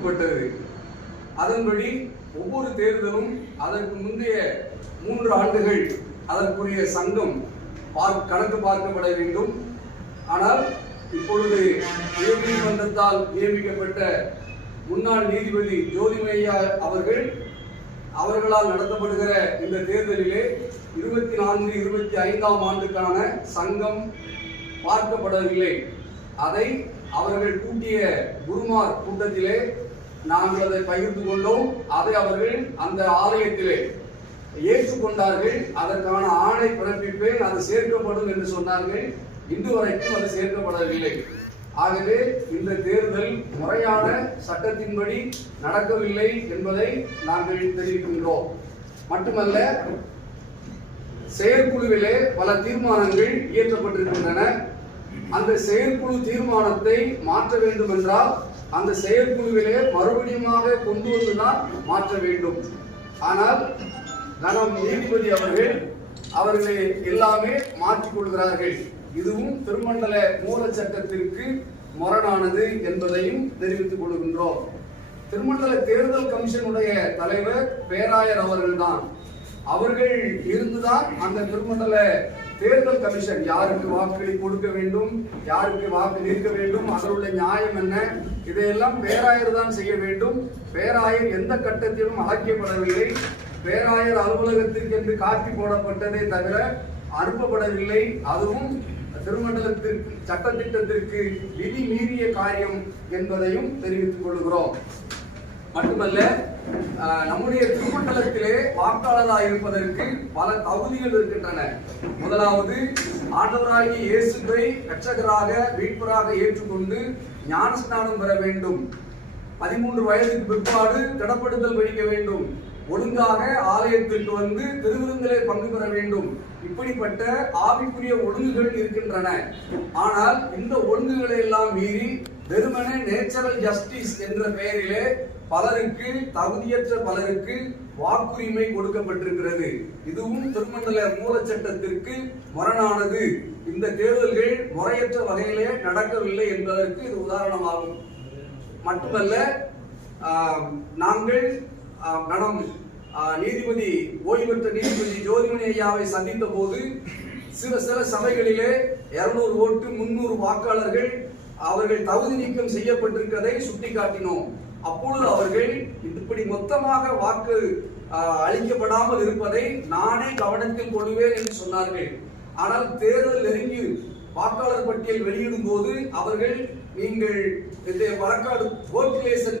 உட்பட்டது. அதன்படி ஒவ்வொரு தேர்தலும் அதற்கு முந்தைய மூன்று ஆண்டுகள் அதற்குரிய சங்கம் பார்க்க கணக்கு பார்க்கப்பட வேண்டும். ஆனால் இப்பொழுது உயர்நீதிமன்றத்தால் நியமிக்கப்பட்ட முன்னாள் நீதிபதி ஜோதிமையா அவர்கள் அவர்களால் நடத்தப்படுகிற இந்த தேர்தலிலே இருபத்தி நான்கு இருபத்தி ஐந்தாம் ஆண்டுக்கான சங்கம் பார்க்கப்படவில்லை. அதை அவர்கள் கூட்டிய குருமார் கூட்டத்திலே நாங்கள் அதை பகிர்ந்து கொண்டோம். அதை அவர்கள் அந்த ஆலயத்திலே ஏற்றுக்கொண்டார்கள். அதற்கான ஆணை பிறப்பிப்பேன் அது சேர்க்கப்படும் என்று சொன்னார்கள். இன்று வரைக்கும் அது சேர்க்கப்படவில்லை. ஆகவே இந்த தேர்தல் முறையான சட்டத்தின்படி நடக்கவில்லை என்பதை நாங்கள் தெரிவிக்கின்றோம். மட்டுமல்ல செயற்குழுவிலே பல தீர்மானங்கள் இயற்றப்பட்டிருக்கின்றன. அந்த செயற்குழு தீர்மானத்தை மாற்ற வேண்டும் என்றால் அந்த செயற்குழுவிலே மறுபடியுமாக கொண்டு வந்துதான் மாற்ற வேண்டும். ஆனால் கனம் நீதிபதி அவர்கள் அவர்களை எல்லாமே மாற்றிக் கொள்கிறார்கள். இதுவும் திருமண்டல மூல சட்டத்திற்கு முரணானது என்பதையும் தெரிவித்துக் கொள்கின்றோம். திருமண்டல தேர்தல் கமிஷனுடைய தலைவர் பேராயர் அவர்கள்தான் அவர்கள் இருந்துதான் அந்த திருமண்டல தேர்தல் கமிஷன் யாருக்கு வாக்குகளை கொடுக்க வேண்டும் யாருக்கு வாக்கு நிற்க வேண்டும் அதனுடைய நியாயம் என்ன? இதையெல்லாம் பேராயர் தான் செய்ய வேண்டும். பேராயர் எந்த கட்டத்திலும் அழைக்கப்படவில்லை. பேராயர் அலுவலகத்திற்கு என்று காட்டி போடப்பட்டதே தவிர அனுப்பப்படவில்லை. அதுவும் திருமண்டலத்திற்கு சட்டத்திட்டத்திற்கு விதி மீறிய காரியம் என்பதையும் தெரிவித்துக் கொள்கிறோம். மட்டுமல்ல நம்முடைய திருமண்டலத்திலே வாக்காளராக இருப்பதற்கு பல தகுதிகள் இருக்கின்றன. முதலாவது ஆண்டவராகிய இயேசுவை ரட்சகராக மீட்பராக ஏற்றுக்கொண்டு ஞானஸ்நானம் பெற வேண்டும். பதிமூன்று வயதுக்கு பிற்பாடு திடப்படுத்தல் படிக்க வேண்டும். ஒழுங்காக ஆலயத்திற்கு வந்து திருவிருந்தலை பங்கு பெற வேண்டும். இப்படிப்பட்ட ஆவிக்குரிய ஒழுங்குகள் இருக்கின்றன. ஆனால் இந்த ஒழுங்குகளை எல்லாம் மீறி வெறுமனே நேச்சுரல் ஜஸ்டிஸ் என்ற பெயரிலே பலருக்கு தகுதியற்ற பலருக்கு வாக்குரிமை கொடுக்கப்பட்டிருக்கிறது. இதுவும் திருமண்டல மூலச்சட்டத்திற்கு முரணானது. இந்த தேர்தல்கள் முறையற்ற வகையிலே நடக்கவில்லை என்பதற்கு இது உதாரணமாகும். மட்டுமல்ல நாங்கள் கணம் நீதிபதி ஓய்வு பெற்ற நீதிபதி ஜோதிமணி ஐயாவை சந்தித்த போது சில சில சபைகளிலே இருநூறு ஓட்டு முன்னூறு வாக்காளர்கள் அவர்கள் தகுதி நீக்கம் செய்யப்பட்டிருக்கிறதை சுட்டிக்காட்டினோம். அப்பொழுது அவர்கள் இப்படி மொத்தமாக வாக்கு அளிக்கப்படாமல் இருப்பதை நானே கவனத்தில் கொள்வேன் என்று சொன்னார்கள். ஆனால் தேர்தல் நெருங்கி வாக்காளர் பட்டியல் வெளியிடும் போது அவர்கள் நீங்கள் வழக்காடு கோர்ட்டிலே